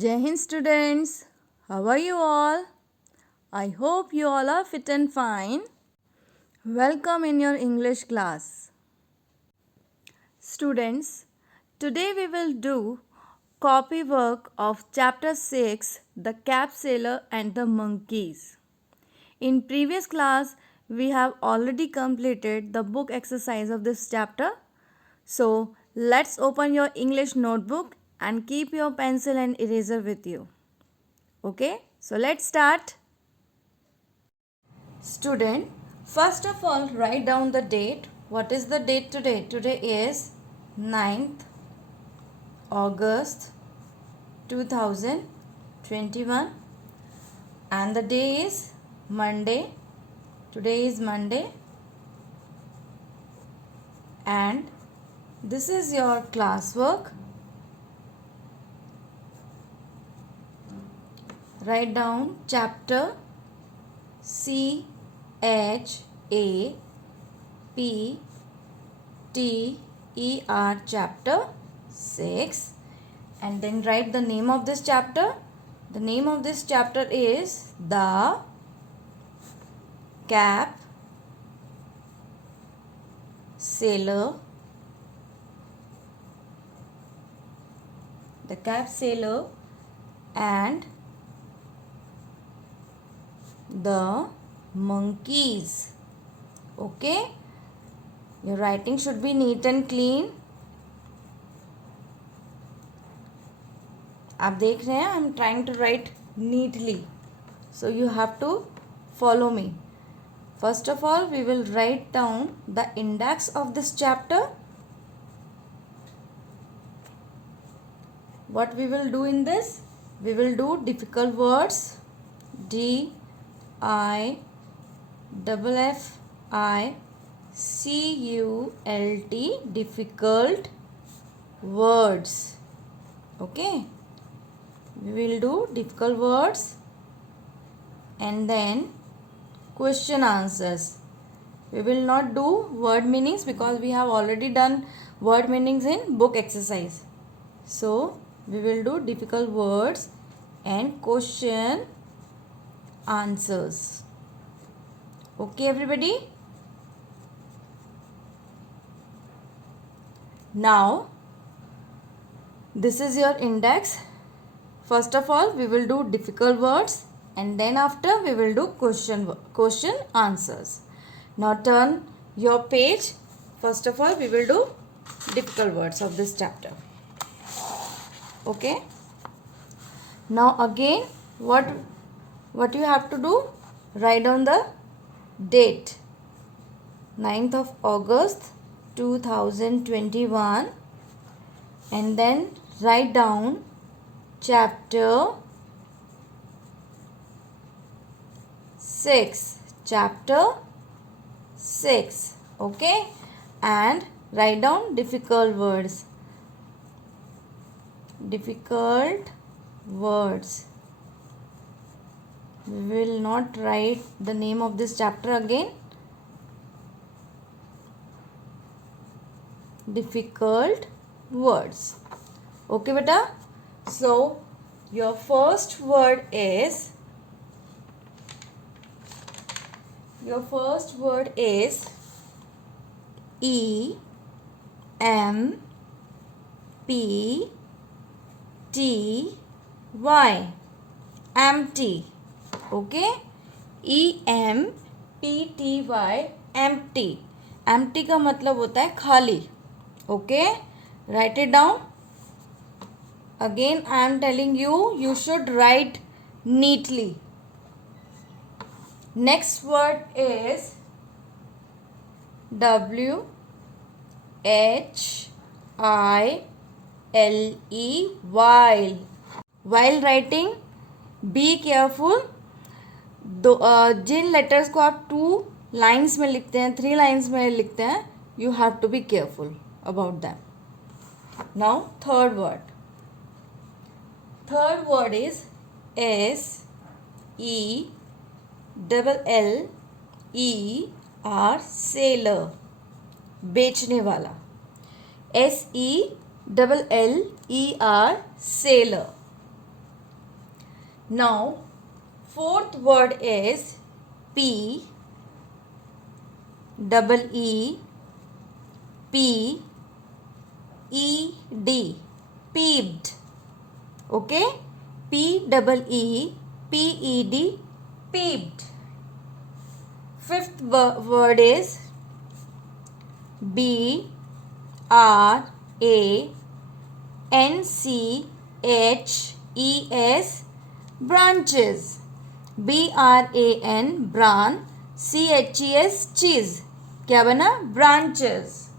Jai Hind students, how are you all? I hope you all are fit and fine. Welcome in your English class. Students, today we will do copy work of chapter 6, The Cap Sailor and the Monkeys. In previous class, we have already completed the book exercise of this chapter. So, let's open your English notebook and keep your pencil and eraser with you. Okay, so let's start. Student, first of all, write down the date. What is the date today? Today is 9th August 2021 and the day is Monday. Today is Monday and this is your classwork. Write down chapter CHAPTER chapter 6 and then write the name of this chapter. The name of this chapter is The Cap Sailor. The Cap Sailor and the Monkeys. Okay, your writing should be neat and clean. आप देख रहे हैं, I am trying to write neatly, so you have to follow me. First of all, we will write down the index of this chapter. What we will do in this? We will do difficult words. DIFFICULT, difficult words. Okay, we will do difficult words and then question answers. We will not do word meanings because we have already done word meanings in book exercise. So we will do difficult words and question answers. Okay, everybody? Now, this is your index. First of all, we will do difficult words and then after we will do question answers. Now, turn your page. First of all, we will do difficult words of this chapter. Okay? Now, again, what you have to do? Write down the date. 9th of August 2021 and then write down chapter 6. Chapter 6. Okay? And write down difficult words. Difficult words. We will not write the name of this chapter again. Difficult words. Okay, beta? So, your first word is EMPTY. Empty. Okay, EMPTY, empty. Empty का मतलब होता है खाली. Okay, write it down. Again, I am telling you, you should write neatly. Next word is WHILE. While. While writing, be careful. जिन letters को आप 2 lines में लिखते हैं, 3 लाइन्स में लिखते हैं, you have to be careful about them. Now third word is SELLER, seller, बेचने वाला. SELLER, seller. Now, fourth word is P double E P E D, peeved. Okay, P double E P E D, peeved. Fifth word is B R A N C H E S, branches. BRAN, bran, CHES, cheese. क्या बना? branches.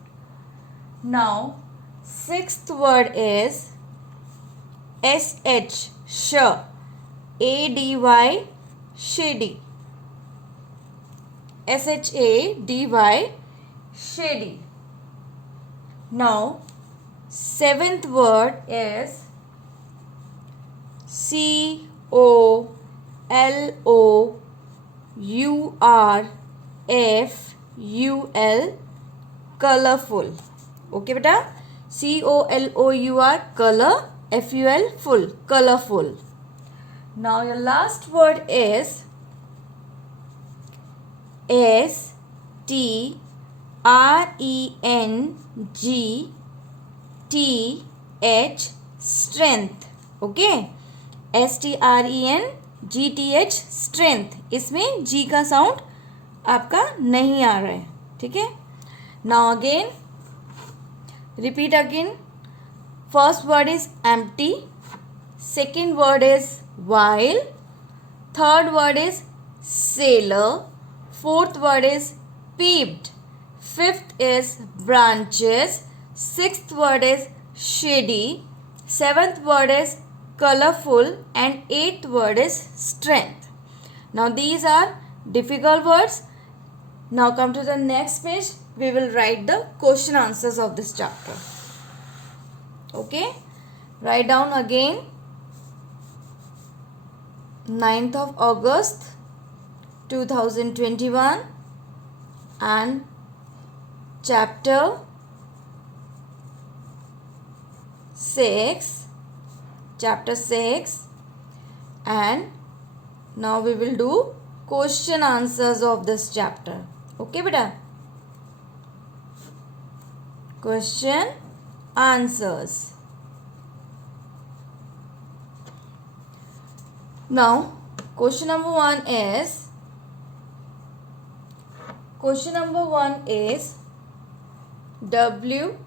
Now, sixth word is SH, sh, ADY, shady. SHADY, shady. Now, seventh word is COLOURFUL, colorful. Okay beta, COLOUR, color, FUL, full, colorful. Now your last word is STRENGTH, strength. Okay, STRENGTH, strength. इसमें G का sound आपका नहीं आ रहा है. ठीक है. Now again, repeat again. First word is empty. Second word is while. Third word is sailor. Fourth word is peeved. Fifth is branches. Sixth word is shady. Seventh word is colorful. And eighth word is strength. Now these are difficult words. Now come to the next page. We will write the question answers of this chapter. Okay. Write down again. 9th of August 2021 and chapter 6, and now we will do question answers of this chapter. Okay beta, question answers. Now question number 1 is WHERE.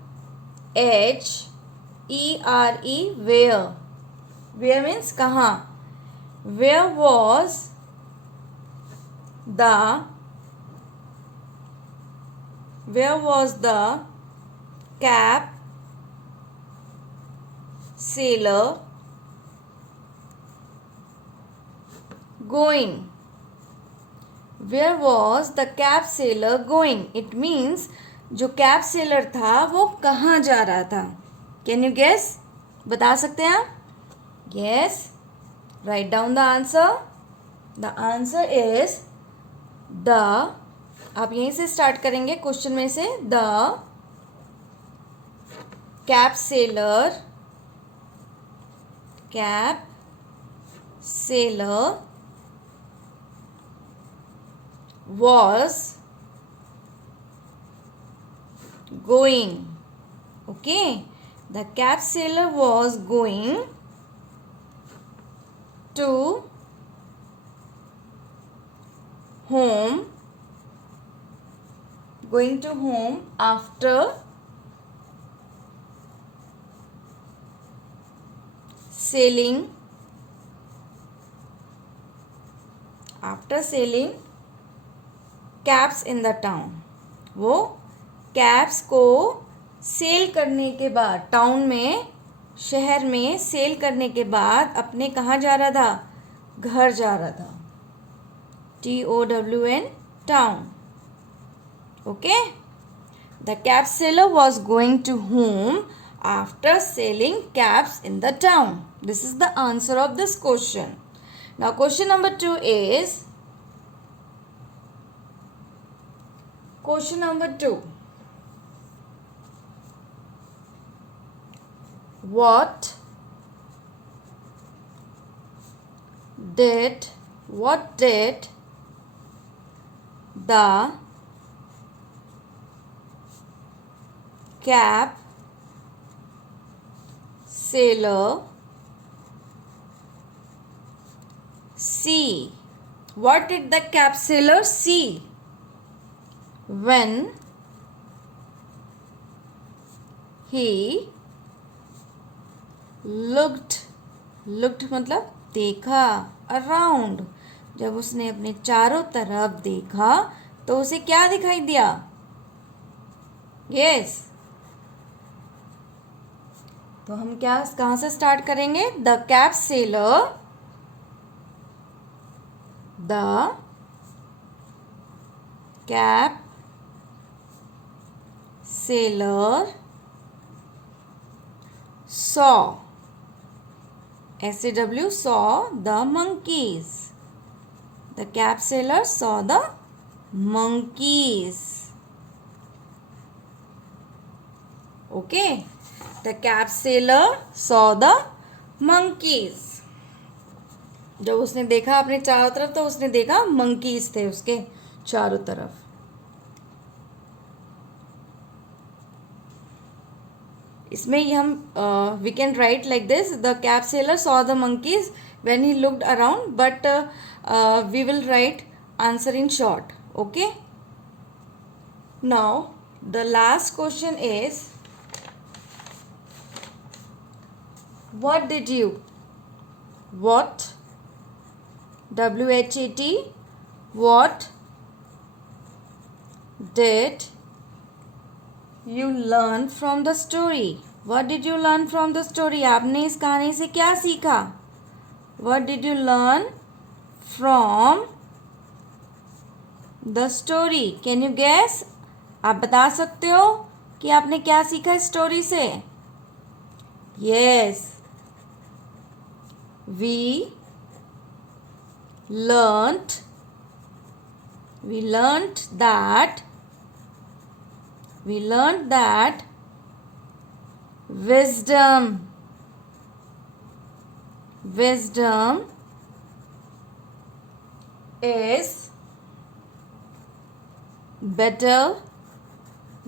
Where means कहाँ. Where was the cap sailor going? Where was the cap sailor going? It means जो cap seller था वो कहाँ जा रहा था. Can you guess? बता सकते हैं आप? Yes. Write down the answer. The answer is the, आप यहीं से स्टार्ट करेंगे क्वेश्चन में से. The cap seller was going. Okay, the cap sailor was going to home after sailing caps in the town. वो कैप्स को cell करने के बाद, टाउन में, शहर में सेल करने के बाद अपने कहाँ जा रहा था? घर जा रहा था. TOWN, town. Okay. The cap seller was going to home after selling caps in the town. This is the answer of this question. Now question number 2 इज Question number 2. did what did the cap sailor see? What did the cap sailor see when he looked मतलब देखा, around, जब उसने अपने चारों तरफ देखा तो उसे क्या दिखाई दिया? यस तो हम कहाँ से स्टार्ट करेंगे? The cap seller saw SAW saw the monkeys. The cap sailor saw the monkeys. Okay. The cap sailor saw the monkeys. जब उसने देखा अपने चारों तरफ तो उसने देखा मंकीज थे उसके चारों तरफ. इसमें ही हम we can write like this, the cap seller saw the monkeys when he looked around, but we will write answer in short. Okay. Now the last question is, what did you what did you learn from the story? What did you learn from the story? आपने इस कहानी से क्या सीखा? What did you learn from the story? Can you guess? आप बता सकते हो कि आपने क्या सीखा इस स्टोरी से? Yes, we learnt that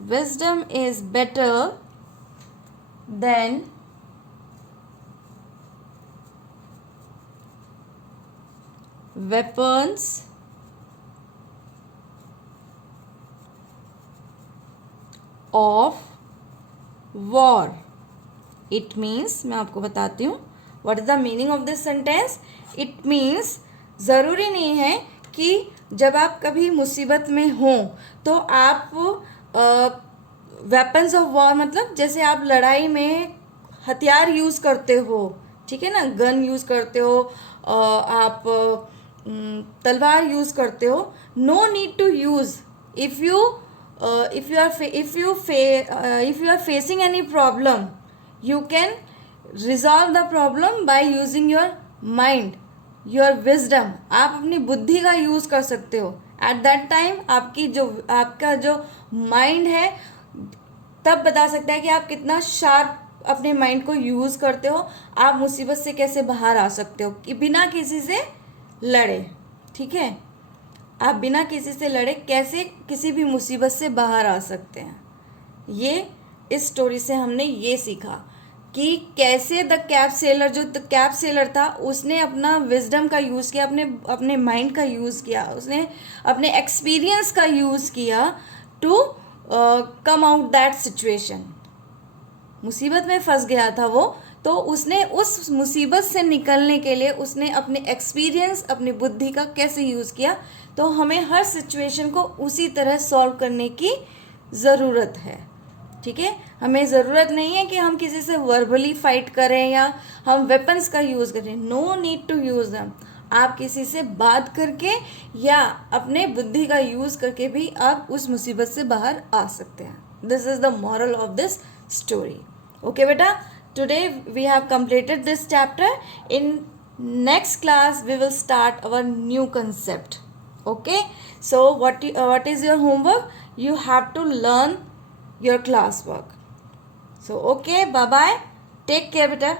wisdom is better than weapons of war. It means, मैं आपको बताती हूँ what is the meaning of this sentence. It means ज़रूरी नहीं है कि जब आप कभी मुसीबत में हो तो आप वेपन्स ऑफ वॉर, मतलब जैसे आप लड़ाई में हथियार यूज़ करते हो, ठीक है ना, गन यूज़ करते हो, आप तलवार यूज़ करते हो. No need to use if you are facing any problem, you can resolve the problem by using your mind, your wisdom. आप अपनी बुद्धि का यूज़ कर सकते हो. एट दैट टाइम आपका जो माइंड है तब बता सकता है कि आप कितना शार्प अपने माइंड को यूज़ करते हो, आप मुसीबत से कैसे बाहर आ सकते हो कि बिना किसी से लड़े. ठीक है, आप बिना किसी से लड़े कैसे किसी भी मुसीबत से बाहर आ सकते हैं. ये इस स्टोरी से हमने ये सीखा कि कैसे द कैप सेलर था उसने अपना विजडम का यूज़ किया, अपने माइंड का यूज़ किया, उसने अपने एक्सपीरियंस का यूज़ किया to come out that situation. मुसीबत में फंस गया था वो, तो उसने उस मुसीबत से निकलने के लिए उसने अपने एक्सपीरियंस, अपनी बुद्धि का कैसे यूज़ किया. तो हमें हर सिचुएशन को उसी तरह सॉल्व करने की ज़रूरत है. ठीक है, हमें ज़रूरत नहीं है कि हम किसी से वर्बली फाइट करें या हम वेपन्स का यूज़ करें. No need to use them. आप किसी से बात करके या अपने बुद्धि का यूज़ करके भी आप उस मुसीबत से बाहर आ सकते हैं. This is the moral of this story. Okay बेटा, today we have completed this chapter. In next class we will start our new concept. Okay, so what is your homework? You have to learn your classwork. So okay, bye bye, take care beta.